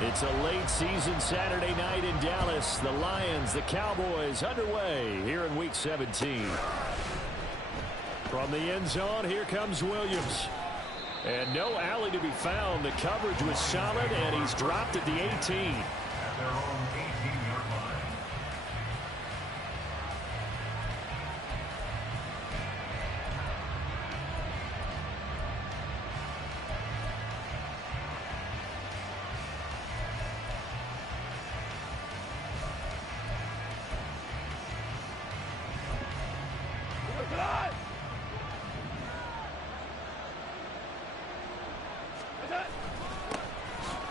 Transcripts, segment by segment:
It's a late season Saturday night in Dallas. The Lions, the Cowboys underway here in Week 17. From the end zone, here comes Williams. And no alley to be found. The coverage was solid, and he's dropped at the 18. At their own 18-yard line.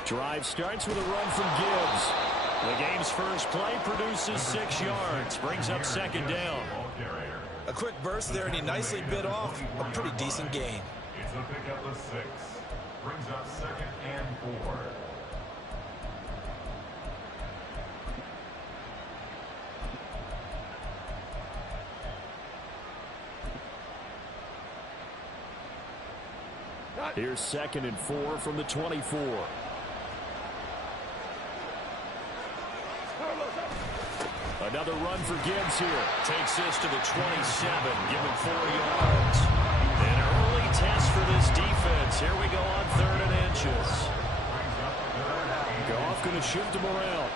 Drive starts with a run from Gibbs. The game's first play produces 6 yards. Brings up second down. A quick burst there, and he nicely bit off a pretty decent gain. It's a pickup of 6. Brings up second and 4. Here's second and 4 from the 24. Another run for Gibbs here. Takes this to the 27, giving 4 yards. An early test for this defense. Here we go on 3rd and inches. Goff going to shift him around.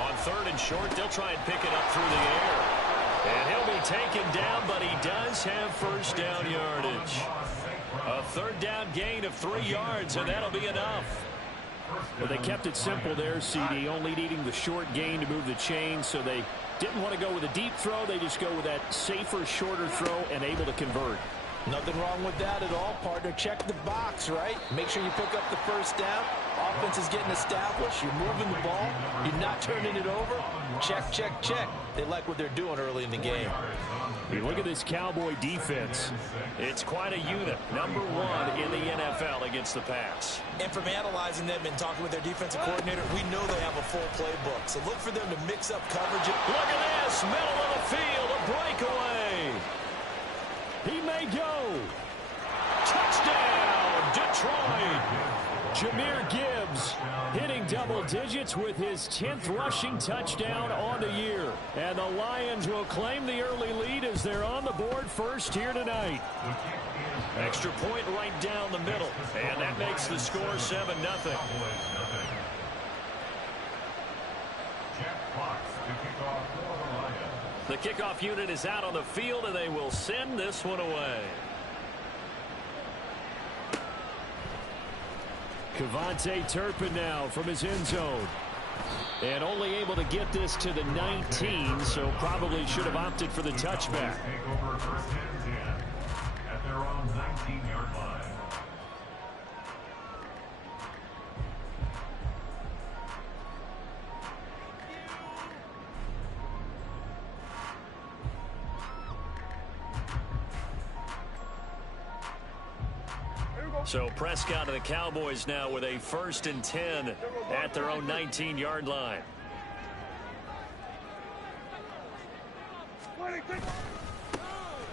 On 3rd and short, they'll try and pick it up through the air. And he'll be taken down, but he does have first down yardage. A 3rd down gain of 3 yards, and that'll be enough. Well, they kept it simple there, CD, only needing the short gain to move the chain, so they didn't want to go with a deep throw. They just go with that safer, shorter throw and able to convert. Nothing wrong with that at all, partner. Check the box, right? Make sure you pick up the first down. Offense is getting established. You're moving the ball. You're not turning it over. Check, check, check. They like what they're doing early in the game. You look at this Cowboy defense. It's quite a unit. Number 1 in the NFL against the pass. And from analyzing them and talking with their defensive coordinator, we know they have a full playbook. So look for them to mix up coverage. Look at this. Middle of the field. A breakaway. He may go. Touchdown, Detroit. Jahmyr Gibbs hitting double digits with his 10th rushing touchdown on the year. And the Lions will claim the early lead as they're on the board first here tonight. Extra point right down the middle. And that makes the score 7-0. The kickoff unit is out on the field, and they will send this one away. Kevontae Turpin now from his end zone. And only able to get this to the 19, so probably should have opted for the touchback. Take over first and 10 at their own 19-yard line. So Prescott and the Cowboys now with a 1st and 10 at their own 19-yard line.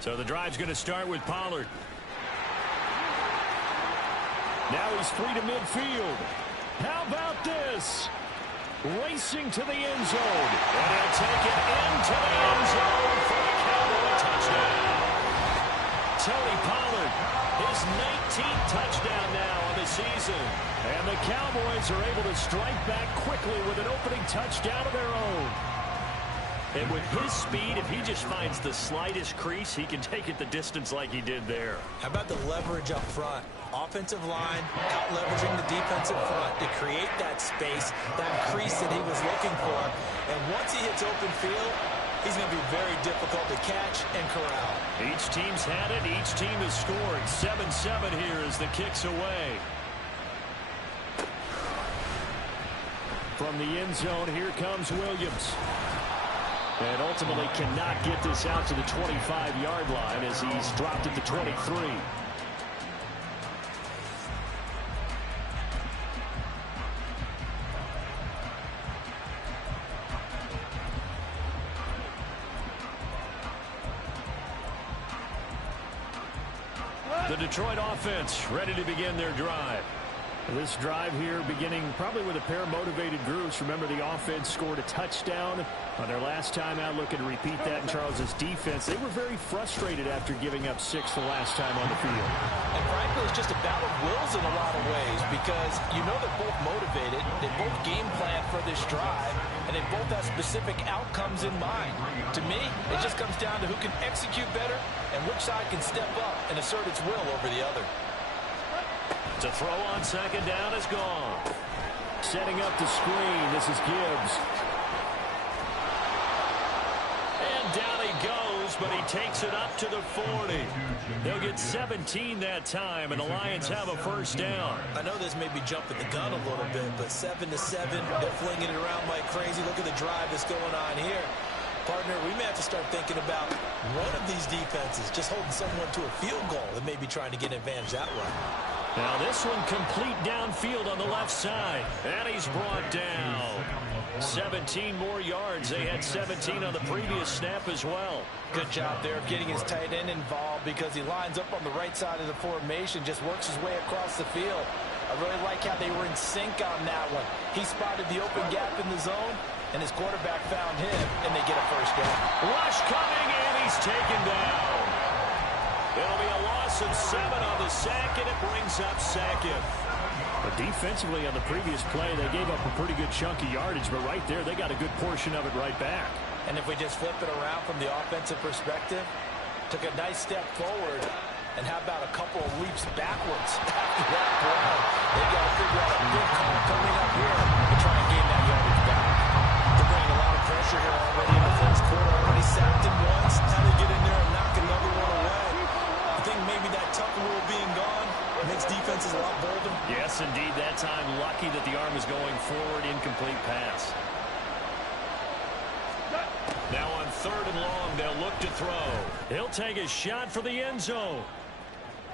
So the drive's going to start with Pollard. Now he's free to midfield. How about this? Racing to the end zone. And he'll take it into the end zone for the Cowboy touchdown. Tony Pollard, his 19th touchdown now on the season. And the Cowboys are able to strike back quickly with an opening touchdown of their own. And with his speed, if he just finds the slightest crease, he can take it the distance like he did there. How about the leverage up front? Offensive line out leveraging the defensive front to create that space, that crease that he was looking for. And once he hits open field, he's going to be very difficult to catch and corral. Each team's had it. Each team has scored. 7-7 here as the kick's away. From the end zone, here comes Williams. And ultimately cannot get this out to the 25-yard line as he's dropped at the 23. The Detroit offense ready to begin their drive. This drive here beginning probably with a pair of motivated groups. Remember, the offense scored a touchdown on their last time out, looking to repeat that in Charles's defense. They were very frustrated after giving up 6 the last time on the field. And frankly, it's just a battle of wills in a lot of ways because you know they're both motivated. They both game plan for this drive, and they both have specific outcomes in mind. To me, it just comes down to who can execute better and which side can step up and assert its will over the other. To throw on second down is gone. Setting up the screen. This is Gibbs. And down he goes, but he takes it up to the 40. They'll get 17 that time, and the Lions have a first down. I know this may be jumping the gun a little bit, but 7-7, they're flinging it around like crazy. Look at the drive that's going on here. Partner, we may have to start thinking about one of these defenses just holding someone to a field goal and maybe trying to get an advantage that way. Now this one complete downfield on the left side. And he's brought down. 17 more yards. They had 17 on the previous snap as well. Good job there of getting his tight end involved because he lines up on the right side of the formation, just works his way across the field. I really like how they were in sync on that one. He spotted the open gap in the zone, and his quarterback found him, and they get a first down. Rush coming, and he's taken down. It'll be a loss of 7 on the sack, and it brings up second. But defensively on the previous play, they gave up a pretty good chunk of yardage, but right there, they got a good portion of it right back. And if we just flip it around from the offensive perspective, took a nice step forward, and how about a couple of leaps backwards after that play? They got to figure out a big call coming up here to try and gain that yardage back. They're bringing a lot of pressure here already in the first quarter. Already sacked him once. Now they get in there and knock another one away. I think maybe that tuck rule being gone makes defenses a lot bolder. Yes, indeed. That time, lucky that the arm is going forward. Incomplete pass. Now on 3rd and long, they'll look to throw. He'll take a shot for the end zone.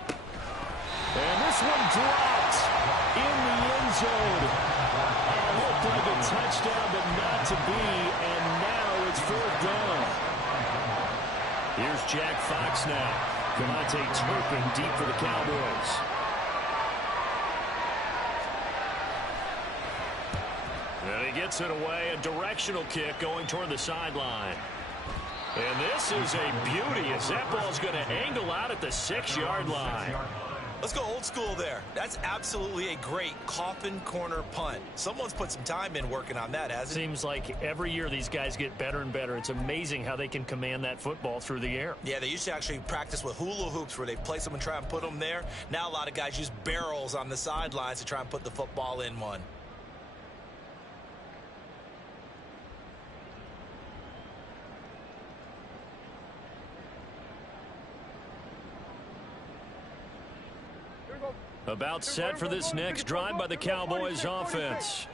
And this one dropped in the end zone. Looked like a touchdown, but not to be. And now it's 4th down. Here's Jack Fox now. Devontae Turpin deep for the Cowboys. And he gets it away. A directional kick going toward the sideline. And this is a beauty as that ball's going to angle out at the 6-yard line. Let's go old school there. That's absolutely a great coffin corner punt. Someone's put some time in working on that, hasn't it? Seems like every year these guys get better and better. It's amazing how they can command that football through the air. Yeah, they used to actually practice with hula hoops where they place them and try and put them there. Now a lot of guys use barrels on the sidelines to try and put the football in one. About set for this next drive by the Cowboys offense.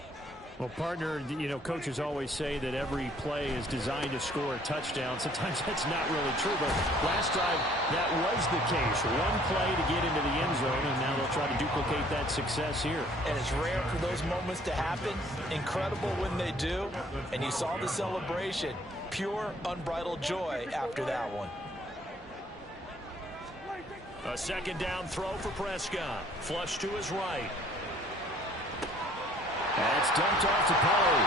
Well, partner, you know, coaches always say that every play is designed to score a touchdown. Sometimes that's not really true, but last drive, that was the case. One play to get into the end zone, and now they'll try to duplicate that success here. And it's rare for those moments to happen. Incredible when they do. And you saw the celebration. Pure, unbridled joy after that one. A second down throw for Prescott. Flush to his right. That's dumped off to Poe.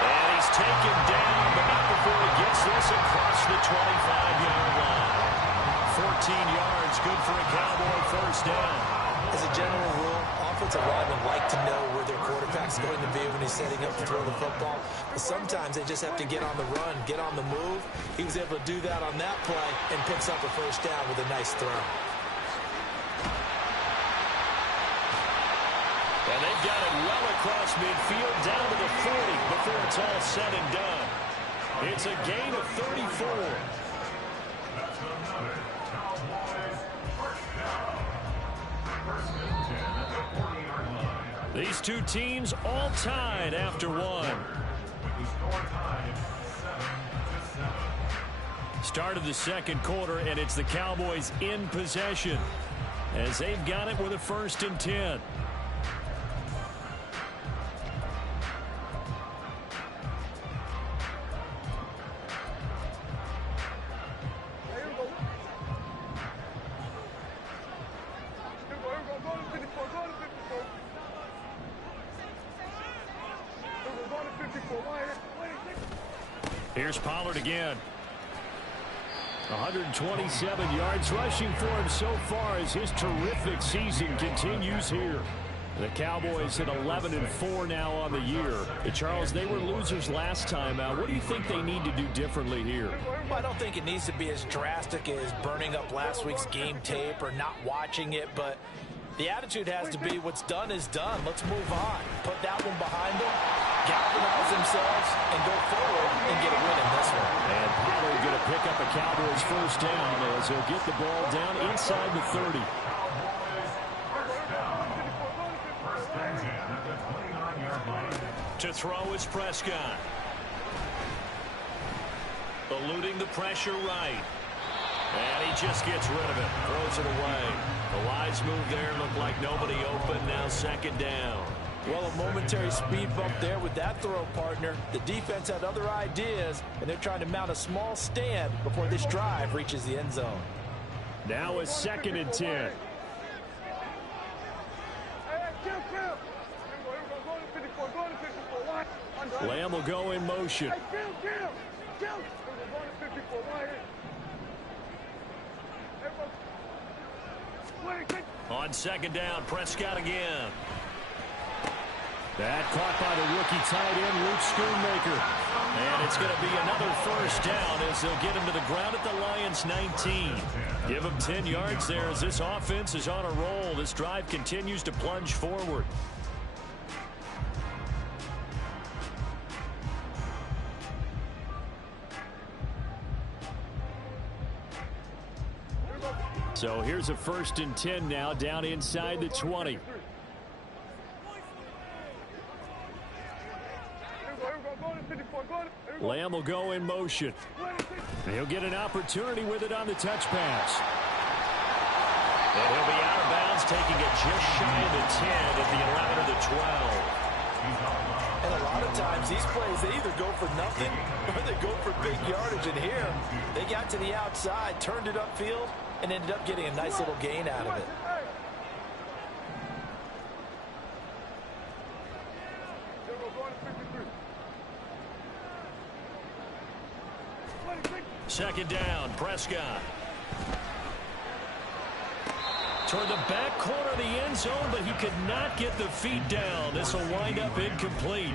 And he's taken down, but not before he gets this across the 25-yard line. 14 yards, good for a Cowboy first down. As a general rule, offensive linemen like to know where their quarterback's going to be when he's setting up to throw the football. But sometimes they just have to get on the run, get on the move. He was able to do that on that play and picks up a first down with a nice throw. And they've got it well across midfield, down to the 40 before it's all said and done. It's a gain of 34. That's another Cowboys first down. First and 10 at the 40-yard line. These two teams all tied after one. With the score tied 7-7. Start of the second quarter, and it's the Cowboys in possession as they've got it with a 1st and 10. Here's Pollard again. 127 yards rushing for him so far as his terrific season continues here. The Cowboys at 11-4 now on the year. Charles, they were losers last time out. What do you think they need to do differently here? Well, I don't think it needs to be as drastic as burning up last week's game tape or not watching it, but the attitude has to be what's done is done. Let's move on. Put that one behind them, galvanize themselves, and go forward and get a win in this one. And Pollard going to pick up a Cowboys first down as he'll get the ball down inside the 30. To throw is Prescott. Eluding the pressure right. And he just gets rid of it. Throws it away. The wise move there. Looked like nobody open. Now second down. Well, a momentary speed bump there with that throw, partner. The defense had other ideas, and they're trying to mount a small stand before this drive reaches the end zone. Now a 2nd and 10. Lamb will go in motion. On second down, Prescott again. That caught by the rookie tight end, Luke Schoonmaker. And it's going to be another first down as they'll get him to the ground at the Lions' 19. Give him 10 yards there as this offense is on a roll. This drive continues to plunge forward. So here's a 1st and 10 now down inside the 20. Lamb will go in motion. He'll get an opportunity with it on the touch pass. And he'll be out of bounds, taking it just shy of the 10 at the 11 or the 12. And a lot of times these plays, they either go for nothing or they go for big yardage. And here, they got to the outside, turned it upfield, and ended up getting a nice little gain out of it. Second down, Prescott. Toward the back corner of the end zone, but he could not get the feet down. This will wind up incomplete.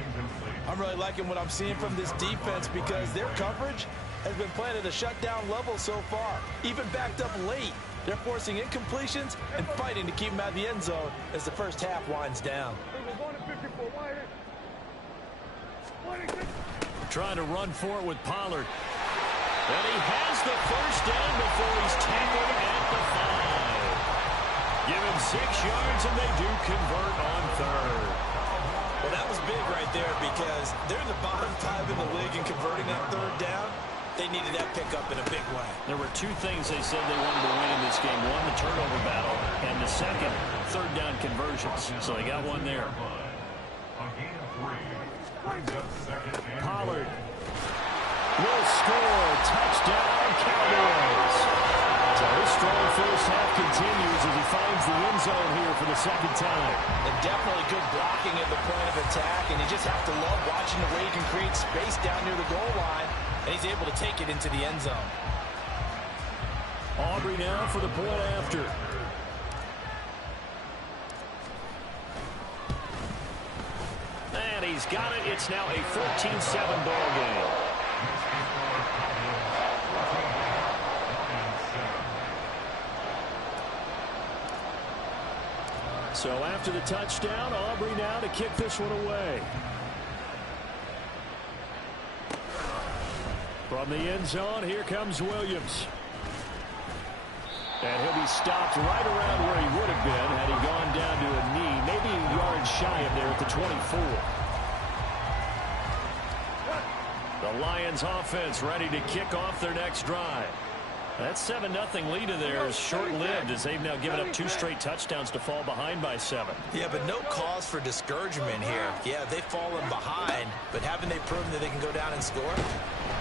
I'm really liking what I'm seeing from this defense because their coverage has been playing at a shutdown level so far. Even backed up late, they're forcing incompletions and fighting to keep them out of the end zone as the first half winds down. Trying to run for it with Pollard. And he has the first down before he's tackled at the 5. Give him 6 yards, and they do convert on 3rd. Well, that was big right there because they're the bottom 5 in the league in converting that 3rd down. They needed that pickup in a big way. There were 2 things they said they wanted to win in this game. One, the turnover battle, and the second, 3rd down conversions. So they got one there. Pollard will score. Touchdown, Cowboys. So his strong first half continues as he finds the end zone here for the 2nd time. And definitely good blocking at the point of attack, and you just have to love watching the way he can create space down near the goal line, and he's able to take it into the end zone. Aubrey now for the point after. And he's got it. It's now a 14-7 ball game. So after the touchdown, Aubrey now to kick this one away. From the end zone, here comes Williams. And he'll be stopped right around where he would have been had he gone down to a knee, maybe a yard shy of there at the 24. The Lions offense ready to kick off their next drive. That 7-0 lead of theirs is short-lived as they've now given up 2 straight touchdowns to fall behind by 7. Yeah, but no cause for discouragement here. Yeah, they've fallen behind, but haven't they proven that they can go down and score?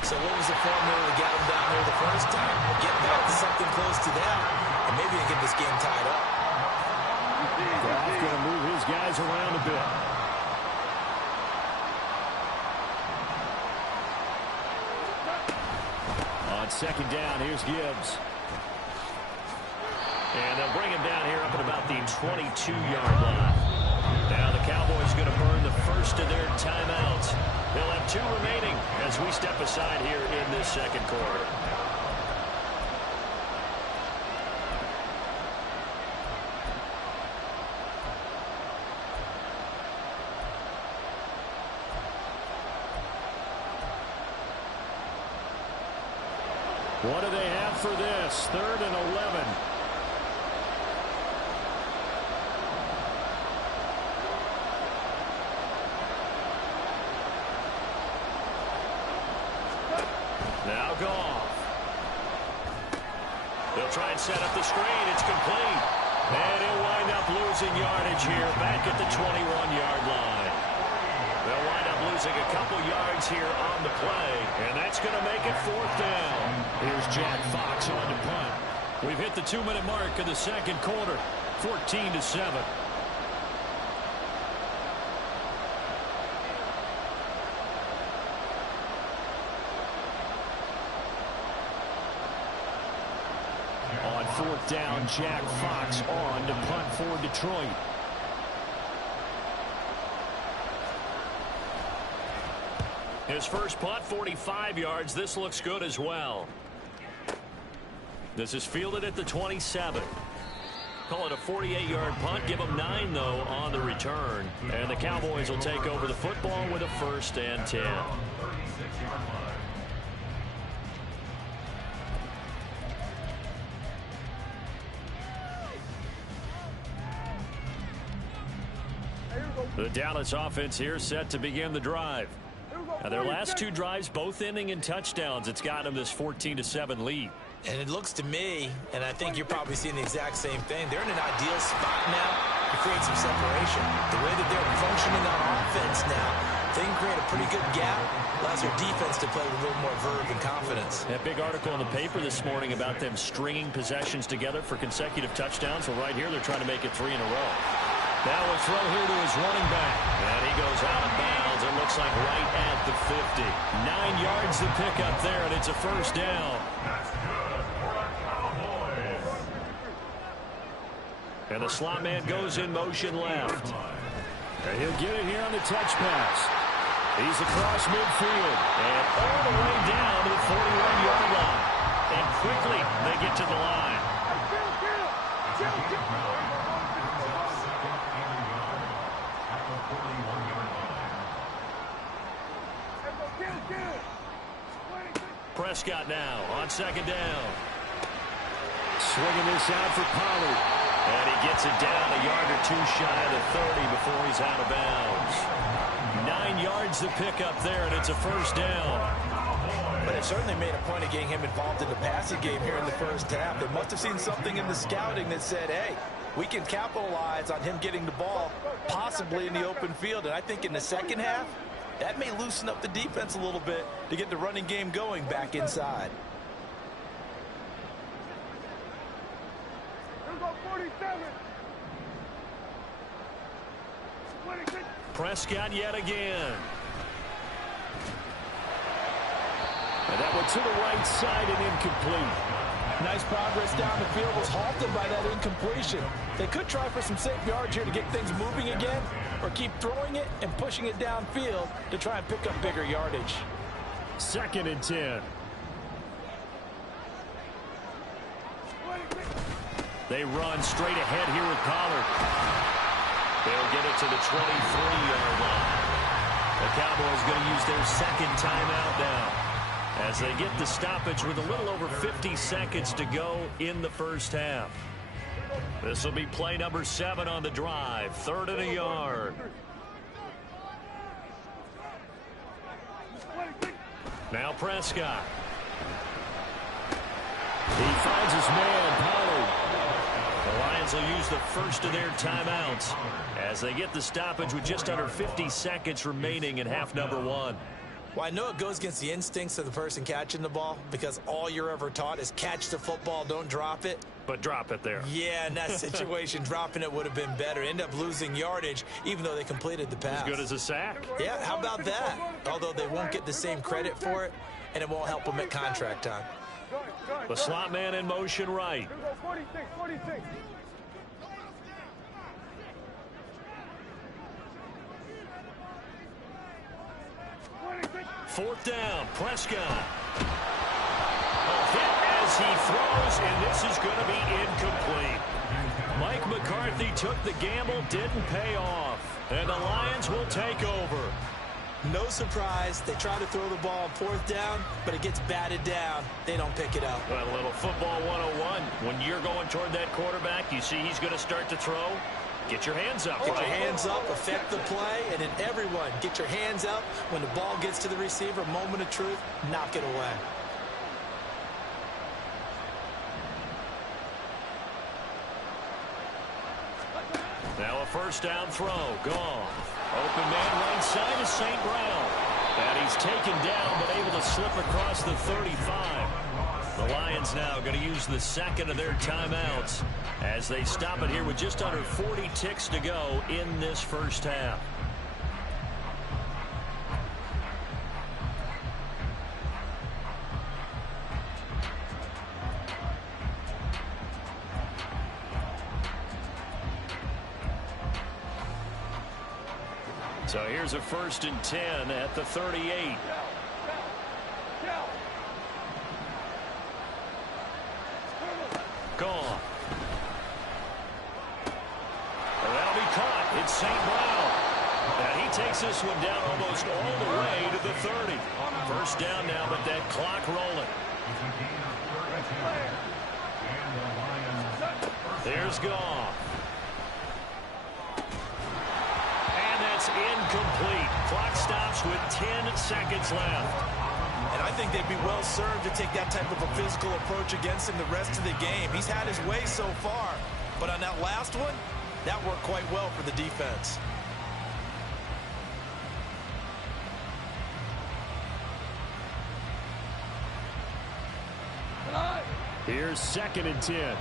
So what was the formula that got them down there the first time? Get back to something close to that, and maybe they get this game tied up. Goff going to move his guys around a bit. second down. Here's Gibbs. And they'll bring him down here up at about the 22-yard line. Now the Cowboys going to burn the first of their timeouts. They'll have 2 remaining as we step aside here in this second quarter. What do they have for this? 3rd and 11. Now Goff. They'll try and set up the screen. It's complete. And he'll wind up losing yardage here back at the 21-yard line. They'll wind up losing a couple yards here on the play, and that's going to make it 4th down. Here's Jack Fox on to punt. We've hit the 2-minute mark of the second quarter, 14-7. On 4th down, Jack Fox on to punt for Detroit. His first punt, 45 yards. This looks good as well. This is fielded at the 27. Call it a 48-yard punt. Give them 9, though, on the return. And the Cowboys will take over the football with a 1st and 10. The Dallas offense here set to begin the drive. Now their last 2 drives, both ending in touchdowns. It's got them this 14-7 lead. And it looks to me, and I think you're probably seeing the exact same thing, they're in an ideal spot now to create some separation. The way that they're functioning on offense now, they can create a pretty good gap. Allows their defense to play with a little more verve and confidence. That big article in the paper this morning about them stringing possessions together for consecutive touchdowns. Well, right here, they're trying to make it 3 in a row. Now a throw here to his running back. And he goes out of bounds. It looks like right at the 50. 9 yards to pick up there, and it's a 1st down. That's good for a Cowboys. And the slot man goes in motion left. And he'll get it here on the touch pass. He's across midfield. And all the way down to the 41-yard line. And quickly, they get to the line. Prescott now on 2nd down. Swinging this out for Pollard. And he gets it down a yard or 2 shy of the 30 before he's out of bounds. 9 yards to pick up there, and it's a 1st down. But it certainly made a point of getting him involved in the passing game here in the first half. They must have seen something in the scouting that said, hey, we can capitalize on him getting the ball possibly in the open field. And I think in the second half, that may loosen up the defense a little bit to get the running game going back inside. Prescott yet again. And that one to the right side and incomplete. Nice progress down the field, was halted by that incompletion. They could try for some safe yards here to get things moving again, or keep throwing it and pushing it downfield to try and pick up bigger yardage. 2nd and 10. They run straight ahead here with Pollard. They'll get it to the 23-yard line. The Cowboys going to use their 2nd timeout now as they get the stoppage with a little over 50 seconds to go in the first half. This will be play number 7 on the drive. 3rd and a yard. Now Prescott. He finds his man, Pollard. The Lions will use the first of their timeouts as they get the stoppage with just under 50 seconds remaining in half number 1. Well, I know it goes against the instincts of the person catching the ball because all you're ever taught is catch the football, don't drop it. But drop it there. Yeah, in that situation, dropping it would have been better. End up losing yardage, even though they completed the pass. As good as a sack. Yeah, how about that? Although they won't get the same credit for it, and it won't help them at contract time. The slot man in motion right. 46. Fourth down, Prescott. A hit as he throws, and this is going to be incomplete. Mike McCarthy took the gamble, didn't pay off. And the Lions will take over. No surprise, they try to throw the ball on fourth down, but it gets batted down. They don't pick it up. Well, a little football 101. When you're going toward that quarterback, you see he's going to start to throw. Get your hands up. Get your hands up, affect the play, and then everyone, get your hands up. When the ball gets to the receiver, moment of truth, knock it away. Now a first down throw. Gone. Open man right side is St. Brown. And he's taken down, but able to slip across the 35. The Lions now going to use the second of their timeouts as they stop it here with just under 40 ticks to go in this first half. So here's a 1st and 10 at the 38. Gone. And that'll be caught. It's St. Brown. And he takes this one down almost all the way to the 30. First down now, but that clock rolling. There's Goff. And that's incomplete. Clock stops with 10 seconds left. And I think they'd be well served to take that type of a physical approach against him the rest of the game. He's had his way so far, but on that last one, that worked quite well for the defense. Here's 2nd and 10.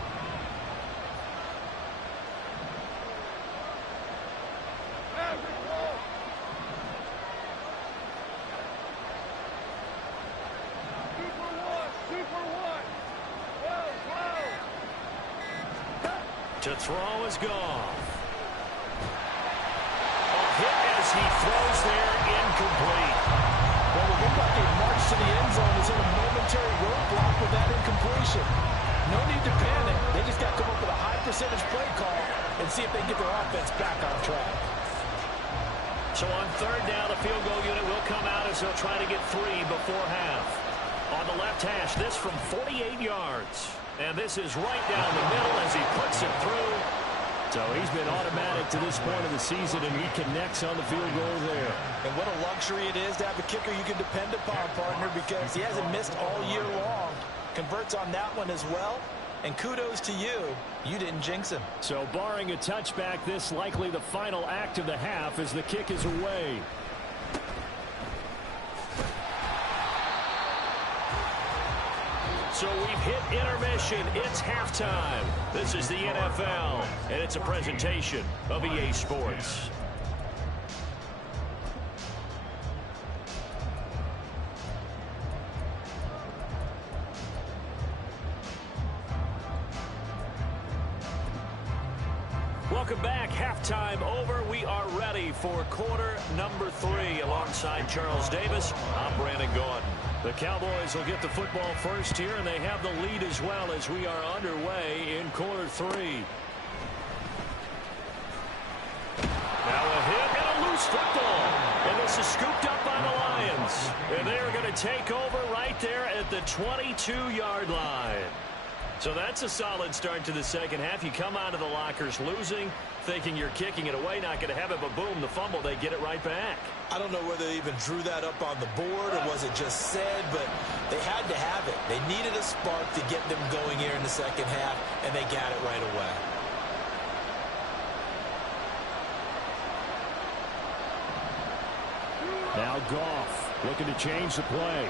To throw is Goff. A hit as he throws there, incomplete. Well, it looked like a march to the end zone is in a momentary roadblock with that incompletion. No need to panic. They just got to come up with a high percentage play call and see if they can get their offense back on track. So on 3rd down, the field goal unit will come out as they'll try to get 3 before half. On the left hash, this from 48 yards. And this is right down the middle as he puts it through. So he's been automatic to this point of the season, and he connects on the field goal there. And what a luxury it is to have a kicker you can depend upon, partner, because he hasn't missed all year long. Converts on that one as well. And kudos to you. You didn't jinx him. So barring a touchback, this likely the final act of the half as the kick is away. So we've hit intermission. It's halftime. This is the NFL, and it's a presentation of EA Sports. Welcome back. Halftime over. We are ready for quarter number 3 alongside Charles Davis. I'm Brandon Gordon. The Cowboys will get the football first here, and they have the lead as well as we are underway in quarter 3. Now a hit and a loose football. And this is scooped up by the Lions. And they are going to take over right there at the 22-yard line. So that's a solid start to the second half. You come out of the lockers losing, thinking you're kicking it away, not going to have it, but boom, the fumble, they get it right back. I don't know whether they even drew that up on the board or was it just said, but they had to have it. They needed a spark to get them going here in the second half, and they got it right away. Now Goff looking to change the play.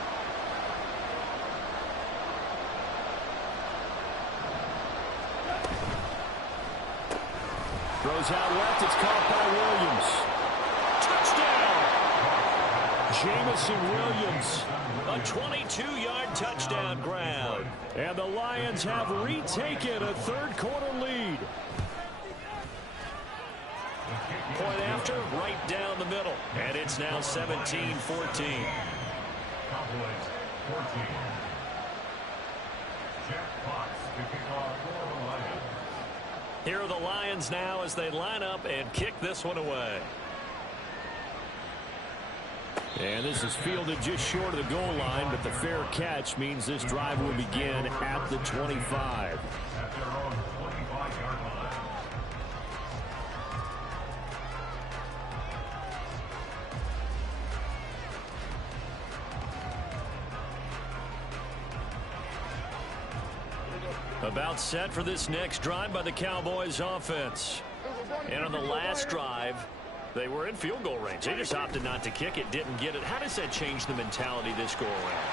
Throws out left. It's caught by Williams. Touchdown! Jamison Williams. A 22-yard touchdown grab. And the Lions have retaken a third-quarter lead. Point after, right down the middle. And it's now 17-14. Cowboys 14. Jack Fox to kick off for the Lions. Here are the Lions now as they line up and kick this one away. And this is fielded just short of the goal line, but the fair catch means this drive will begin at the 25. At their own 25-yard line. About set for this next drive by the Cowboys offense. And on the last drive, they were in field goal range. They just opted not to kick it, didn't get it. How does that change the mentality this go around?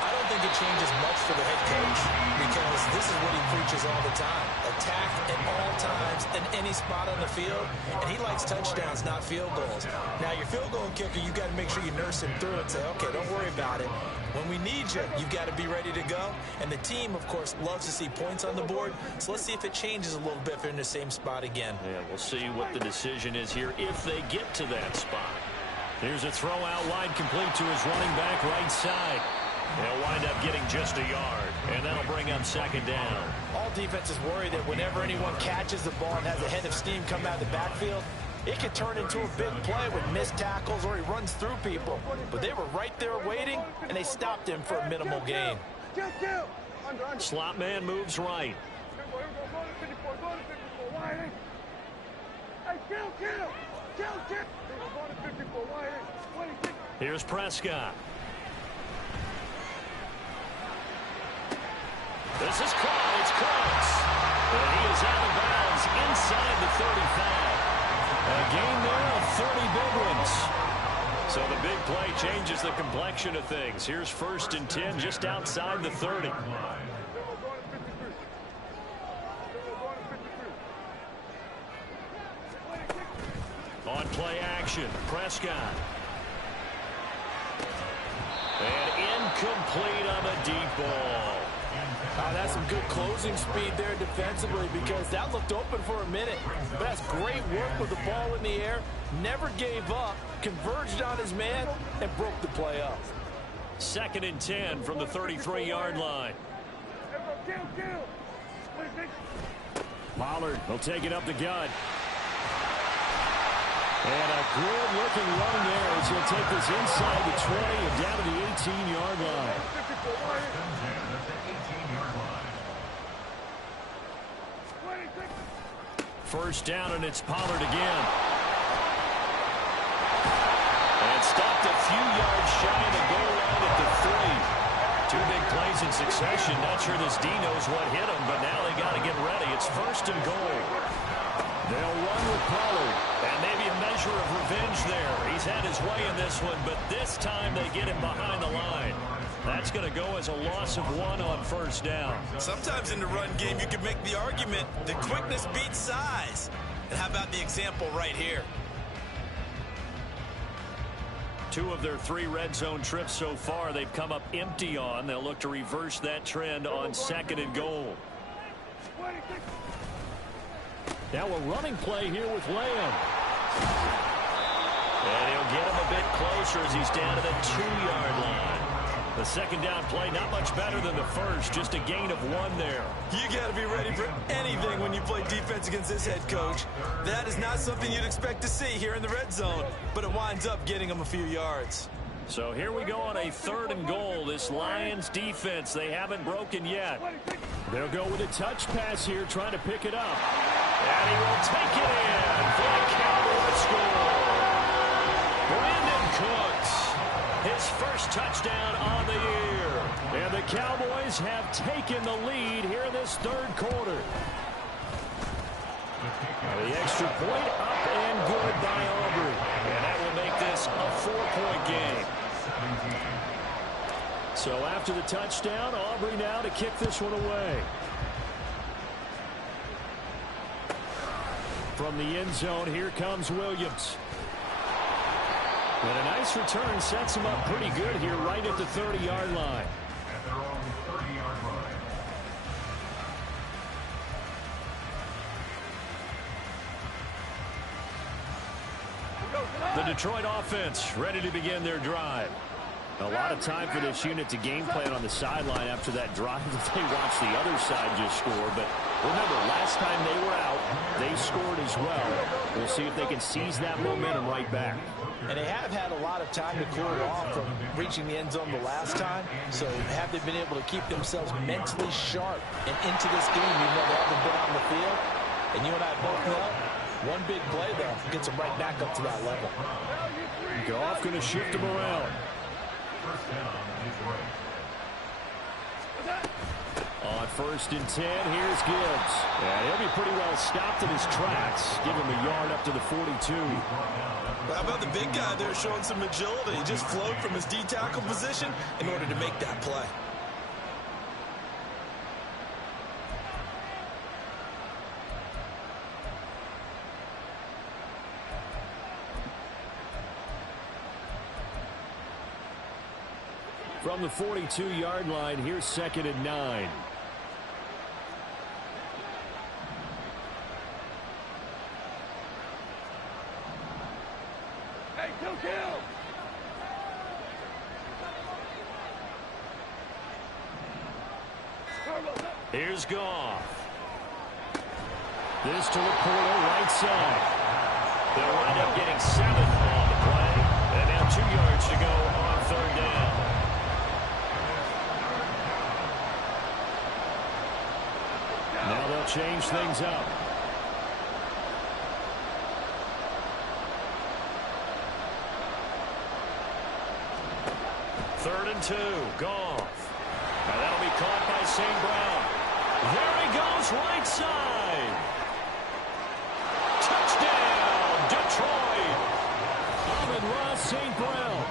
I don't think it changes much for the head coach because this is what he preaches all the time. Attack at all times in any spot on the field, and he likes touchdowns, not field goals. Now, your field goal kicker, you got to make sure you nurse him through it and say, okay, don't worry about it. When we need you, you've got to be ready to go. And the team, of course, loves to see points on the board. So let's see if it changes a little bit if they're in the same spot again. Yeah, we'll see what the decision is here if they get to that spot. Here's a throw out wide, complete to his running back right side. They'll wind up getting just a yard, and that'll bring up second down. All defenses worry that whenever anyone catches the ball and has a head of steam come out of the backfield, it could turn into a big play with missed tackles or he runs through people. But they were right there waiting, and they stopped him for a minimal gain. Slot man moves right. Here's Prescott. This is caught. It's close. And he is out of bounds inside the 35. A gain there of 30 big ones. So the big play changes the complexion of things. Here's 1st and 10 just outside the 30. On play action, Prescott. And incomplete on the deep ball. That's some good closing speed there defensively because that looked open for a minute. But that's great work with the ball in the air. Never gave up, converged on his man, and broke the play up. 2nd and 10 from the 33-yard line. Pollard will take it up the gut. And a good-looking run there as he'll take this inside the 20 and down to the 18-yard line. First down, and it's Pollard again. And stopped a few yards shy of the goal line at the 3. 2 big plays in succession. Not sure this D knows what hit him, but now they got to get ready. It's 1st and goal. They'll run with Pollard. And maybe a measure of revenge there. He's had his way in this one, but this time they get him behind the line. That's going to go as a loss of 1 on 1st down. Sometimes in the run game, you can make the argument that quickness beats size. And how about the example right here? 2 of their 3 red zone trips so far they've come up empty on. They'll look to reverse that trend on 2nd and goal. Now a running play here with Lamb. And he'll get him a bit closer as he's down to the 2-yard line. The 2nd down play, not much better than the first, just a gain of 1 there. You got to be ready for anything when you play defense against this head coach. That is not something you'd expect to see here in the red zone, but it winds up getting him a few yards. So here we go on a 3rd and goal. This Lions defense, they haven't broken yet. They'll go with a touch pass here, trying to pick it up. And he will take it in for the Cowboys score. Brandon Cooks, his first touchdown on the year. And the Cowboys have taken the lead here in this 3rd quarter. The extra point up and good by Aubrey. And that will make this a 4-point game. So after the touchdown, Aubrey now to kick this one away. From the end zone, here comes Williams. And a nice return sets him up pretty good here right at the 30-yard line. At their own 30-yard line. The Detroit offense ready to begin their drive. A lot of time for this unit to game plan on the sideline after that drive that they watched the other side just score. But remember, last time they were out, they scored as well. We'll see if they can seize that momentum right back. And they have had a lot of time to cool off from reaching the end zone the last time. So have they been able to keep themselves mentally sharp and into this game, even though they haven't been on the field? And you and I both know, one big play, though, gets them right back up to that level. Goff going to shift them around. First down is right. On 1st and 10, here's Gibbs. And he'll be pretty well stopped in his tracks. Give him a yard up to the 42. How about the big guy there showing some agility? He just flowed from his D-tackle position in order to make that play. From the 42-yard line, here's 2nd and 9. Hey, kill! Here's Goff. This to Laporta, right side. They'll wind up getting 7 on the play. And now 2 yards to go on 3rd down. Now they'll change things up. Third and 2, Goff. Now that'll be caught by St. Brown. There he goes, right side. Touchdown, Detroit. Amon-Ra St. Brown,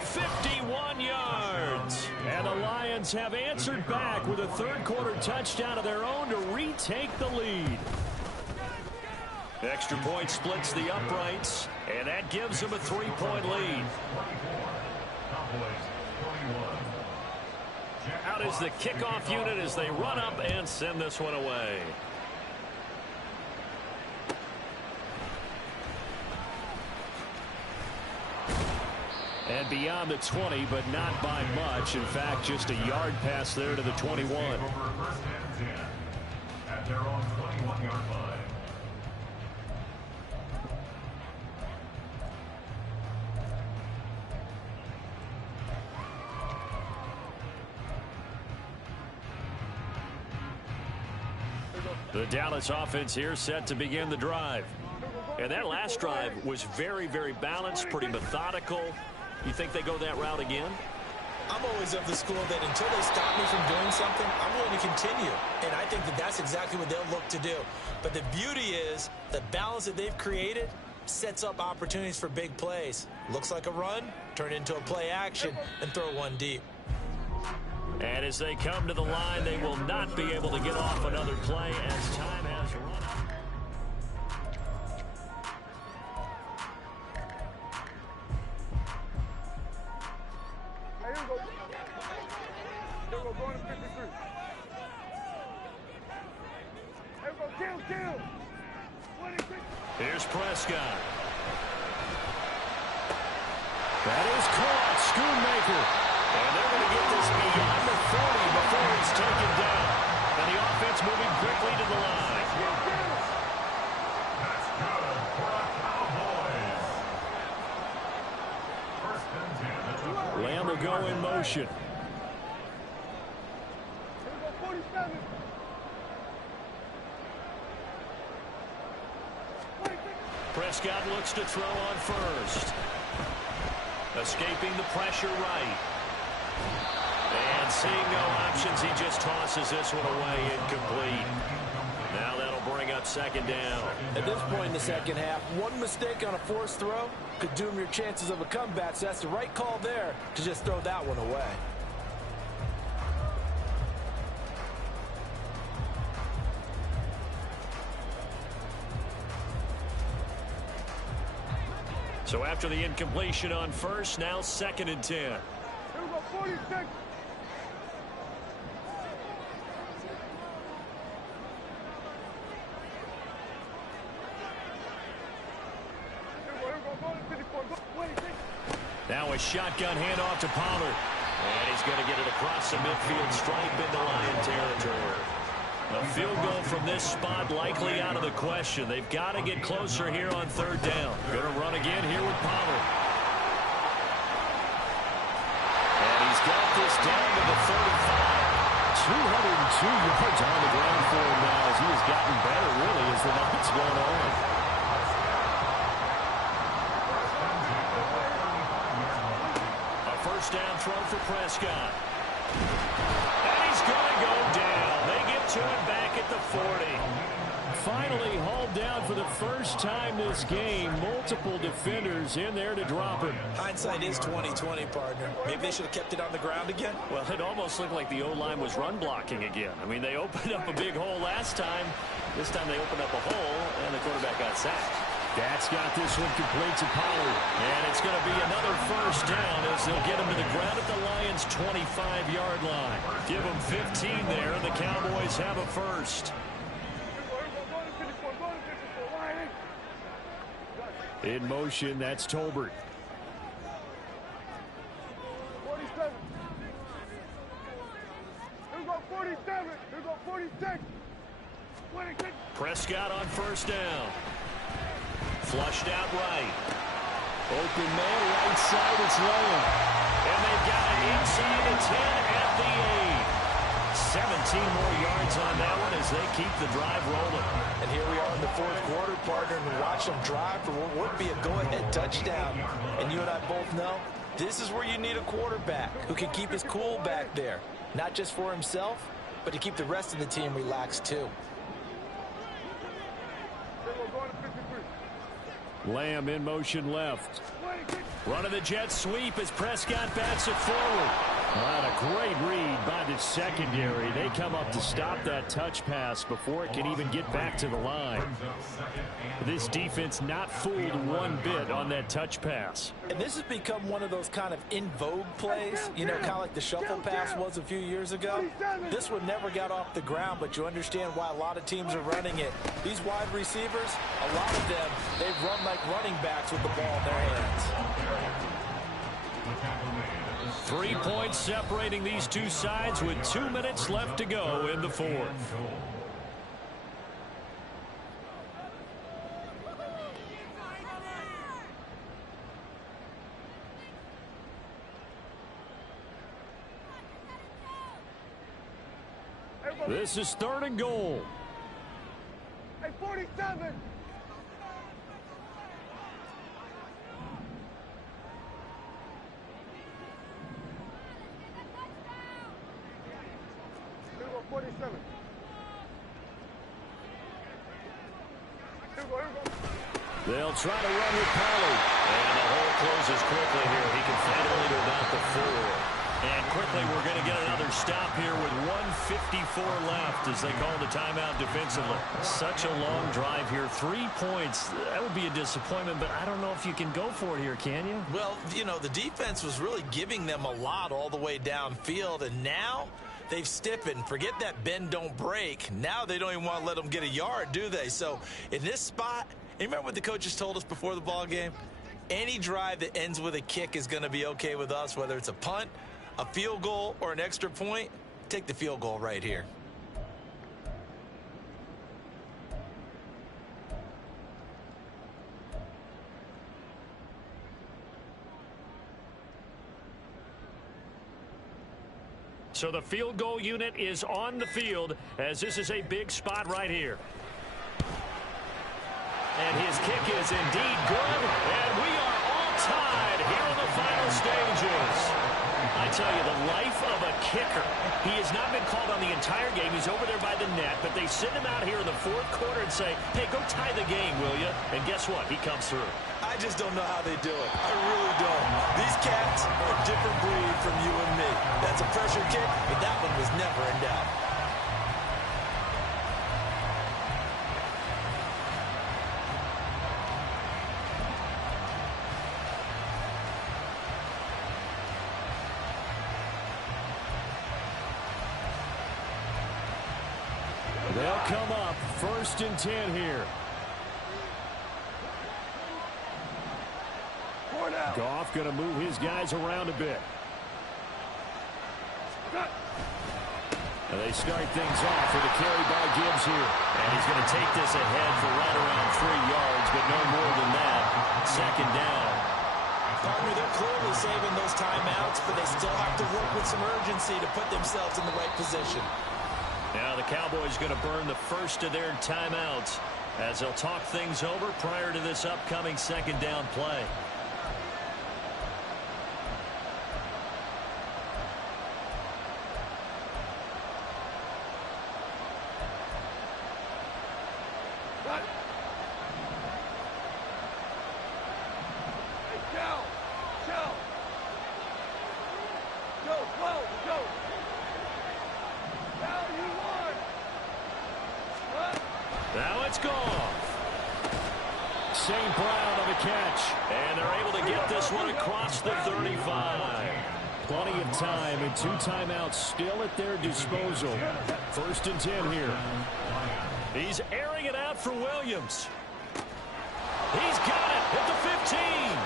51 yards. And the Lions have answered back with a third-quarter touchdown of their own to retake the lead. Extra point splits the uprights, and that gives them a 3-point lead. Out is the kickoff unit as they run up and send this one away. And beyond the 20, but not by much. In fact, just a yard pass there to the 21. Over 1st and 10 at their own 21-yard line. The Dallas offense here set to begin the drive. And that last drive was very, very balanced, pretty methodical. You think they go that route again? I'm always of the school that until they stop me from doing something, I'm willing to continue. And I think that that's exactly what they'll look to do. But the beauty is the balance that they've created sets up opportunities for big plays. Looks like a run, turn into a play action, and throw one deep. And as they come to the line, they will not be able to get off another play as time has run out. Hey, here we go. Here we go, going to 53. Here we go, kill. 26. Here's Prescott. That is caught, Schoonmaker. And they're going to get this beyond the 40 before he's taken down. And the offense moving quickly to the line. That's good for the Cowboys. 1st and 10. Lamb will go in motion. Here we go, 47. 26. Prescott looks to throw on first. Escaping the pressure right. And seeing no options, he just tosses this one away incomplete. Now that'll bring up 2nd down. At this point in the second half, one mistake on a forced throw could doom your chances of a comeback. So that's the right call there to just throw that one away. So after the incompletion on first, now 2nd and 10. Here we go, 46. Now a shotgun handoff to Pollard. And he's going to get it across the midfield stripe into Lion territory. A field goal from this spot likely out of the question. They've got to get closer here on 3rd down. Going to run again here with Pollard. And he's got this down to the 35. 202 yards on the ground for him now as he has gotten better, really, as the night's gone on. First down throw for Prescott. And he's going to go down. They get to him back at the 40. Finally hauled down for the first time this game. Multiple defenders in there to drop him. Hindsight is 20/20, partner. Maybe they should have kept it on the ground again. Well, it almost looked like the O-line was run blocking again. I mean, they opened up a big hole last time. This time they opened up a hole, and the quarterback got sacked. That's got this one complete to Pollard. And it's going to be another first down as they'll get him to the ground at the Lions' 25-yard line. Give them 15 there, and the Cowboys have a first. In motion, that's Tolbert. 47. Here we go, 47. Here we go, 46. 26. Prescott on first down. Flushed out right. Open man, right side, it's Lamb. And they've got it inside the 10 at the 8. 17 more yards on that one as they keep the drive rolling. And here we are in the 4th quarter, partner, and watch them drive for what would be a go-ahead touchdown. And you and I both know this is where you need a quarterback who can keep his cool back there. Not just for himself, but to keep the rest of the team relaxed too. Lamb in motion left. Running the jet sweep as Prescott bats it forward. And a great read by the secondary. They come up to stop that touch pass before it can even get back to the line. This defense not fooled one bit on that touch pass. And this has become one of those kind of in vogue plays, you know, kind of like the shuffle pass was a few years ago. This one never got off the ground, but you understand why a lot of teams are running it. These wide receivers, a lot of them, they run like running backs with the ball in their hands. 3 points separating these two sides with 2 minutes left to go in the 4th. This is 3rd and goal. Hey, 47. Here we go, 47. Here we go, here we go. They'll try to run with Pollard. And the hole closes quickly here. He can find only to about the 4. And quickly, we're going to get another stop here with 1:54 left as they call the timeout defensively. Such a long drive here. 3 points. That would be a disappointment, but I don't know if you can go for it here, can you? Well, you know, the defense was really giving them a lot all the way downfield, and now they've stiffened. Forget that bend, don't break. Now they don't even want to let them get a yard, do they? So in this spot, you remember what the coaches told us before the ball game? Any drive that ends with a kick is going to be okay with us, whether it's a punt, a field goal, or an extra point. Take the field goal right here. So the field goal unit is on the field as this is a big spot right here. And his kick is indeed good, and we are all tied here in the final stages. I tell you, the life of a kicker. He has not been called on the entire game. He's over there by the net, but they send him out here in the 4th quarter and say, hey, go tie the game, will you? And guess what? He comes through. I just don't know how they do it. I really don't. These cats are a different breed from you and me. That's a pressure kick, but that one was never in doubt. They'll come up 1st and 10 here. Goff going to move his guys around a bit. And they start things off with a carry by Gibbs here. And he's going to take this ahead for right around 3 yards, but no more than that. 2nd down. Partner, they're clearly saving those timeouts, but they still have to work with some urgency to put themselves in the right position. Now the Cowboys going to burn the first of their timeouts as they'll talk things over prior to this upcoming 2nd down play. Now it's gone. St. Brown on the catch. And they're able to get this one across the 35. Plenty of time and 2 timeouts still at their disposal. 1st and 10 here. He's airing it out for Williams. He's got it at the 15.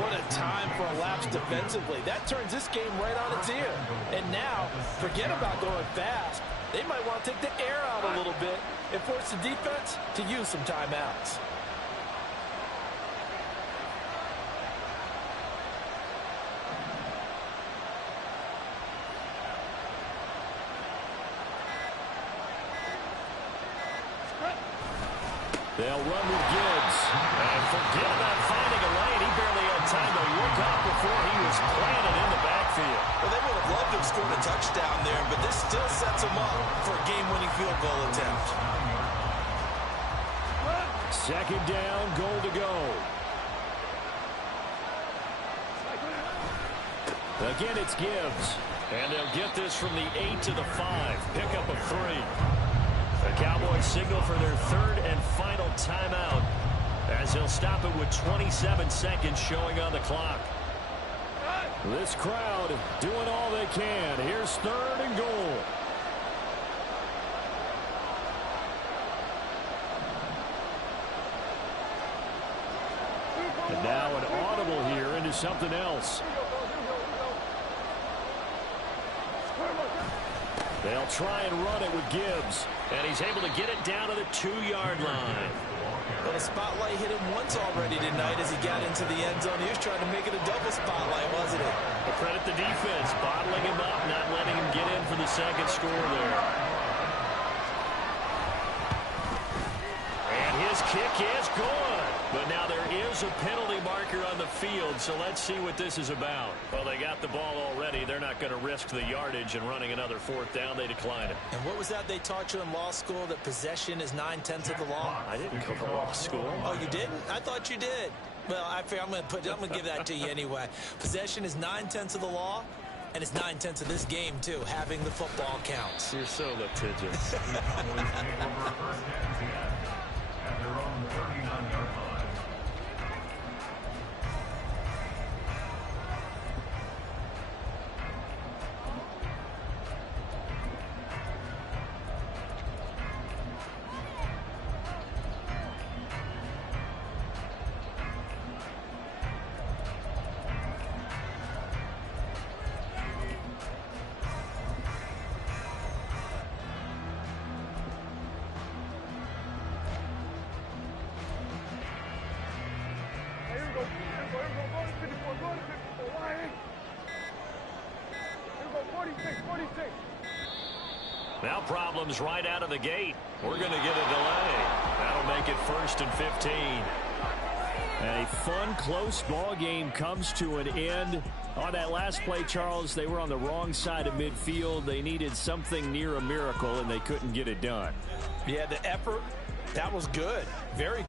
What a time for a lapse defensively. That turns this game right on its ear. And now, forget about going fast. They might want to take the air out a little bit and force the defense to use some timeouts. They'll run with Gibbs. And forget about finding a lane. He barely had time to look up before he was planted in the backfield. Well, they would have loved to have scored a touchdown there, but this still sets them up for a game-winning field goal attempt. 2nd down, goal to go. Again, it's Gibbs. And they'll get this from the 8 to the 5. Pickup of 3. The Cowboys signal for their 3rd and final timeout as they'll stop it with 27 seconds showing on the clock. This crowd doing all they can. Here's 3rd and goal. And now an audible here into something else. They'll try and run it with Gibbs. And he's able to get it down to the 2-yard line. Well, the spotlight hit him once already tonight as he got into the end zone. He was trying to make it a double spotlight, wasn't it? But credit the defense, bottling him up, not letting him get in for the 2nd score there. And his kick is good. But now there is a penalty marker on the field, so let's see what this is about. Well, they got the ball already. They're not going to risk the yardage and running another 4th down. They decline it. And what was that they taught you in law school, that possession is 9/10 of the law? I didn't go to law school. Oh, you didn't? I thought you did. Well, I'm going to give that to you anyway. Possession is 9/10 of the law, and it's 9/10 of this game, too. Having the football counts. You're so litigious. At their own 39-yard line. Now problems right out of the gate. We're going to get a delay. That'll make it 1st and 15. A fun, close ball game comes to an end. On that last play, Charles, they were on the wrong side of midfield. They needed something near a miracle, and they couldn't get it done. Yeah, the effort, that was good. Very